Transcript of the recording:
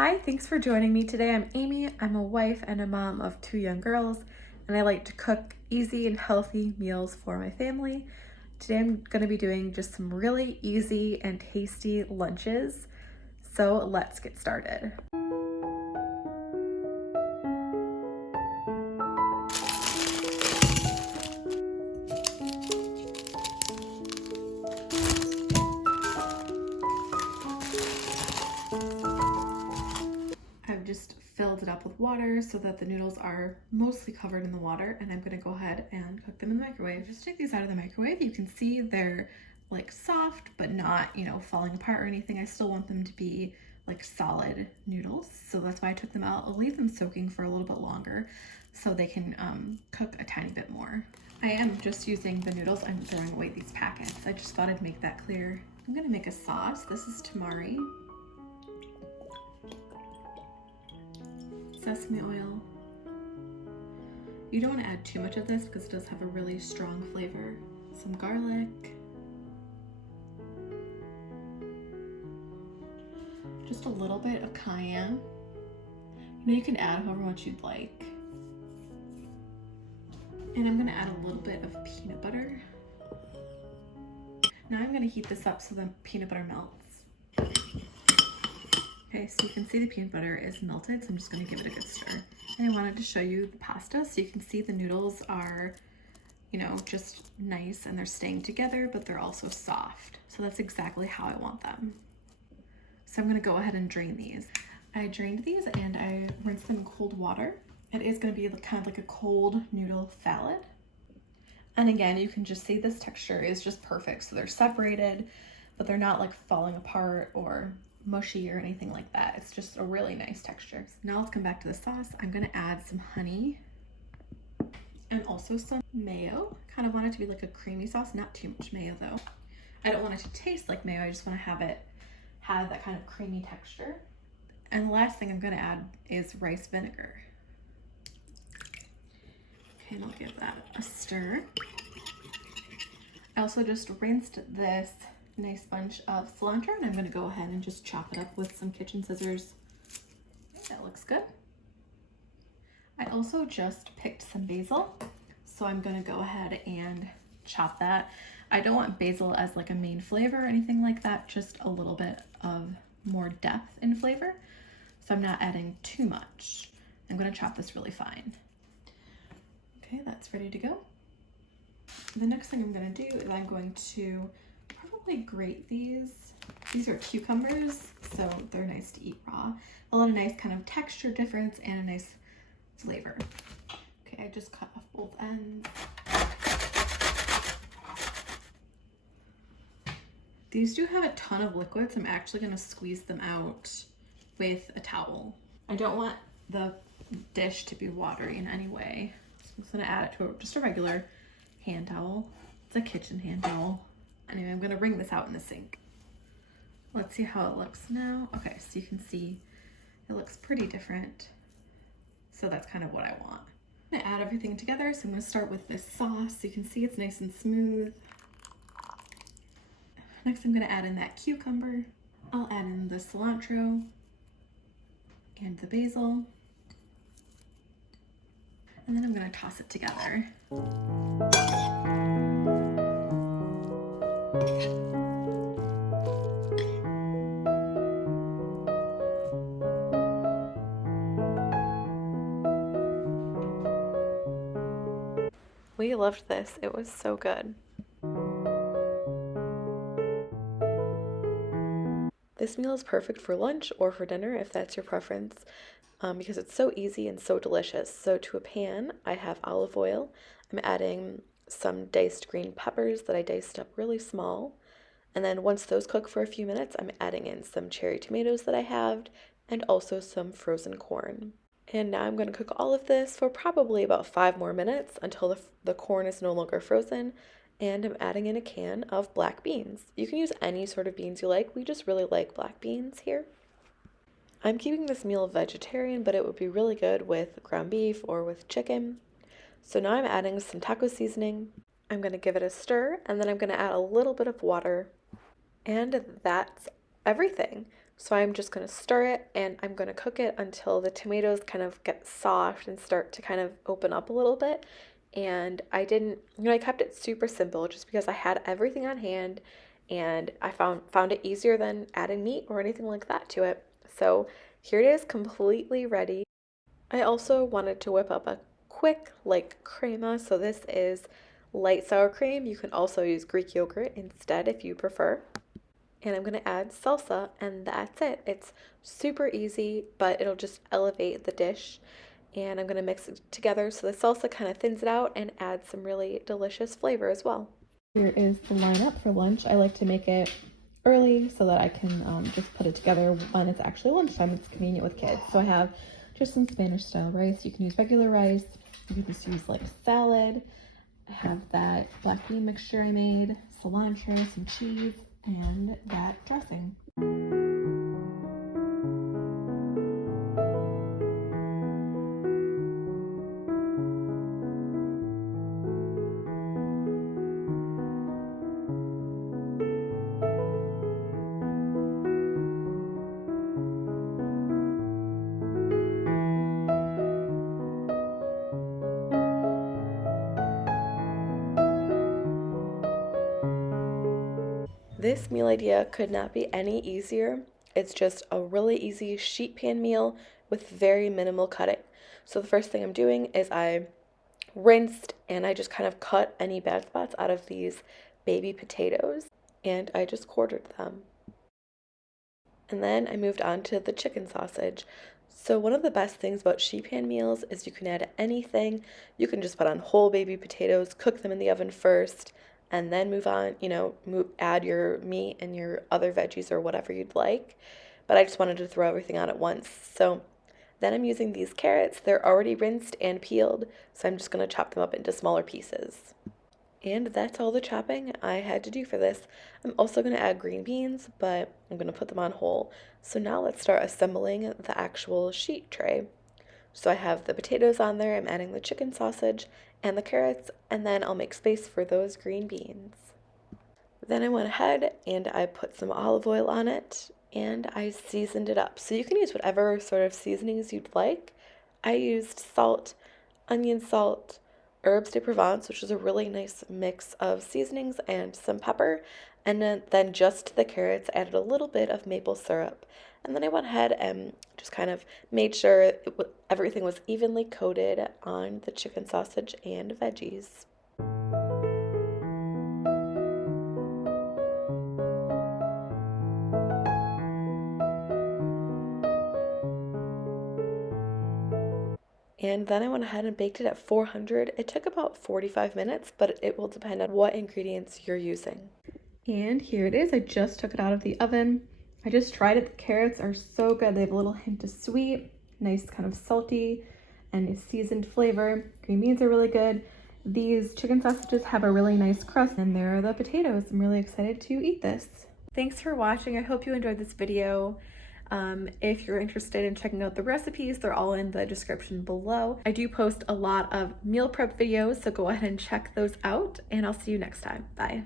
Hi, thanks for joining me today. I'm Amy. I'm a wife and a mom of 2 young girls, and I like to cook easy and healthy meals for my family. Today I'm going to be doing just some really easy and tasty lunches. So let's get started. I've just filled it up with water so that the noodles are mostly covered in the water, and I'm gonna go ahead and cook them in the microwave. Just take these out of the microwave. You can see they're like soft, but not, falling apart or anything. I still want them to be like solid noodles. So that's why I took them out. I'll leave them soaking for a little bit longer so they can cook a tiny bit more. I am just using the noodles. I'm throwing away these packets. I just thought I'd make that clear. I'm gonna make a sauce. This is tamari, sesame oil. You don't want to add too much of this because it does have a really strong flavor. Some garlic. Just a little bit of cayenne. You can add however much you'd like. And I'm going to add a little bit of peanut butter. Now I'm going to heat this up so the peanut butter melts. Okay, so you can see the peanut butter is melted, so I'm just going to give it a good stir. And I wanted to show you the pasta, so you can see the noodles are, just nice and they're staying together, but they're also soft. So that's exactly how I want them. So I'm going to go ahead and drain these. I drained these and I rinsed them in cold water. It is going to be kind of like a cold noodle salad. And again, you can just see this texture is just perfect. So they're separated, but they're not like falling apart or mushy or anything like that. It's just a really nice texture. So now let's come back to the sauce. I'm going to add some honey and also some mayo. Kind of want it to be like a creamy sauce, not too much mayo though. I don't want it to taste like mayo. I just want to have that kind of creamy texture. And the last thing I'm going to add is rice vinegar. Okay, and I'll give that a stir. I also just rinsed this nice bunch of cilantro, and I'm going to go ahead and just chop it up with some kitchen scissors. Okay, that looks good. I also just picked some basil, so I'm going to go ahead and chop that. I don't want basil as like a main flavor or anything like that, just a little bit of more depth in flavor, so I'm not adding too much. I'm going to chop this really fine. Okay, that's ready to go. The next thing I'm going to do is I'm going to probably grate these. These are cucumbers, so they're nice to eat raw. A lot of nice kind of texture difference and a nice flavor. Okay, I just cut off both ends. These do have a ton of liquids. I'm actually going to squeeze them out with a towel. I don't want the dish to be watery in any way. So I'm just going to add it to just a regular hand towel. It's a kitchen hand towel. Anyway, I'm going to wring this out in the sink. Let's see how it looks now. Okay, so you can see it looks pretty different. So that's kind of what I want. I'm going to add everything together. So I'm going to start with this sauce. So you can see it's nice and smooth. Next, I'm going to add in that cucumber. I'll add in the cilantro and the basil. And then I'm going to toss it together. We loved this. It was so good. This meal is perfect for lunch or for dinner if that's your preference, because it's so easy and so delicious. So to a pan, I have olive oil. I'm adding some diced green peppers that I diced up really small. And then once those cook for a few minutes, I'm adding in some cherry tomatoes that I halved and also some frozen corn. And now I'm going to cook all of this for probably about 5 more minutes until the corn is no longer frozen. And I'm adding in a can of black beans. You can use any sort of beans you like. We just really like black beans here. I'm keeping this meal vegetarian, but it would be really good with ground beef or with chicken. So now I'm adding some taco seasoning. I'm going to give it a stir, and then I'm going to add a little bit of water. And that's everything. So I'm just going to stir it, and I'm going to cook it until the tomatoes kind of get soft and start to kind of open up a little bit. And I didn't, I kept it super simple just because I had everything on hand, and I found it easier than adding meat or anything like that to it. So here it is, completely ready. I also wanted to whip up a quick crema. So this is light sour cream. You can also use Greek yogurt instead if you prefer. And I'm going to add salsa, and that's it. It's super easy, but it'll just elevate the dish. And I'm going to mix it together so the salsa kind of thins it out and adds some really delicious flavor as well. Here is the lineup for lunch. I like to make it early so that I can just put it together when it's actually lunchtime. It's convenient with kids. So I have just some Spanish style rice. You can use regular rice. You can just use like salad. I have that black bean mixture I made, cilantro, some cheese, and that dressing. This meal idea could not be any easier. It's just a really easy sheet pan meal with very minimal cutting. So the first thing I'm doing is I rinsed and I just kind of cut any bad spots out of these baby potatoes, and I just quartered them. And then I moved on to the chicken sausage. So one of the best things about sheet pan meals is you can add anything. You can just put on whole baby potatoes, cook them in the oven first, and then move on, add your meat and your other veggies or whatever you'd like. But I just wanted to throw everything on at once. So then I'm using these carrots. They're already rinsed and peeled, so I'm just going to chop them up into smaller pieces. And that's all the chopping I had to do for this. I'm also going to add green beans, but I'm going to put them on whole. So now let's start assembling the actual sheet tray. So I have the potatoes on there, I'm adding the chicken sausage and the carrots, and then I'll make space for those green beans. Then I went ahead and I put some olive oil on it, and I seasoned it up. So you can use whatever sort of seasonings you'd like. I used salt, onion salt, herbes de Provence, which is a really nice mix of seasonings, and some pepper. And then just the carrots, added a little bit of maple syrup. And then I went ahead and just kind of made sure everything was evenly coated on the chicken sausage and veggies. And then I went ahead and baked it at 400. It took about 45 minutes, but it will depend on what ingredients you're using. And here it is. I just took it out of the oven. I just tried it. The carrots are so good. They have a little hint of sweet, nice kind of salty and a seasoned flavor. Green beans are really good. These chicken sausages have a really nice crust, and there are the potatoes. I'm really excited to eat this. Thanks for watching. I hope you enjoyed this video. If you're interested in checking out the recipes, they're all in the description below. I do post a lot of meal prep videos, so go ahead and check those out, and I'll see you next time. Bye.